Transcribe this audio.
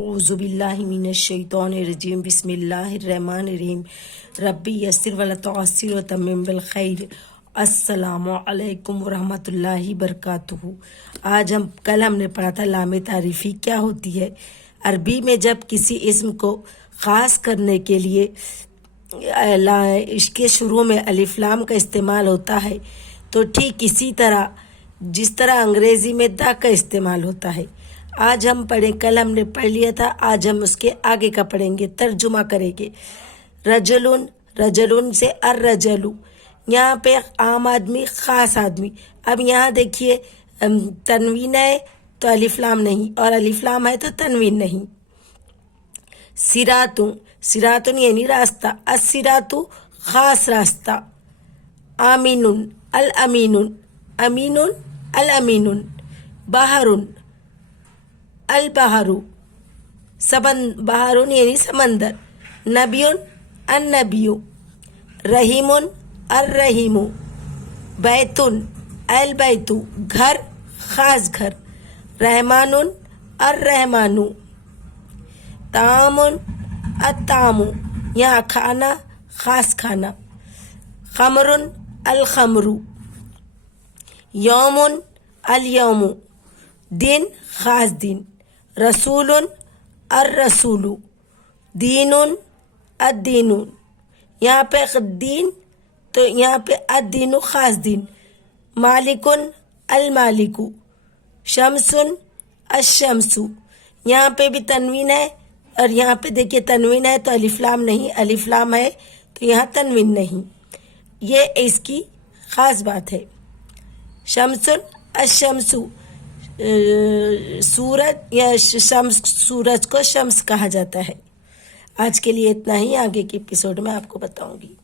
اعوذ باللہ من الشیطان الرجیم بسم اللہ الرحمن الرحیم ربی یسر ولا تعسر وتمم بالخیر۔ السلام علیکم ورحمۃ اللہ وبرکاتہ۔ کل ہم نے پڑھا تھا لام تعریفی کیا ہوتی ہے۔ عربی میں جب کسی اسم کو خاص کرنے کے لیے اس کے شروع میں الف لام کا استعمال ہوتا ہے تو ٹھیک اسی طرح جس طرح انگریزی میں دا کا استعمال ہوتا ہے۔ آج ہم پڑھیں، کل ہم نے پڑھ لیا تھا، آج ہم اس کے آگے کا پڑھیں گے، ترجمہ کریں گے۔ رجلن، رجلن سے الرجلو، یہاں پہ عام آدمی، خاص آدمی۔ اب یہاں دیکھیے تنوین ہے تو الف لام نہیں، اور الف لام ہے تو تنوین نہیں۔ سراتن، سراتن یعنی راستہ، السراتو خاص راستہ۔ آمین، الامین، امین، الامین۔ بحرن، البحر، بحر یعنی سمندر۔ نبی، النبی۔ رحیم، الرحیم۔ بیت، البیت، گھر، خاص گھر۔ رحمان، الرحمان۔ طعام، الطعام، یہاں کھانا، خاص کھانا۔ خمر، الخمر۔ یوم، الیوم، دن، خاص دن۔ رسول، الرسول۔ دین، الدین، یہاں پہ دین تو یہاں پہ الدین خاص دن۔ مالک، المالک۔ شمس، الشمس، یہاں پہ بھی تنوین ہے اور یہاں پہ دیکھیے تنوین ہے تو الف لام نہیں، الف لام ہے تو یہاں تنوین نہیں، یہ اس کی خاص بات ہے۔ شمس، الشمس، سورج یا شمس، سورج کو شمس کہا جاتا ہے۔ آج کے لیے اتنا ہی، آگے کے ایپیسوڈ میں آپ کو بتاؤں گی۔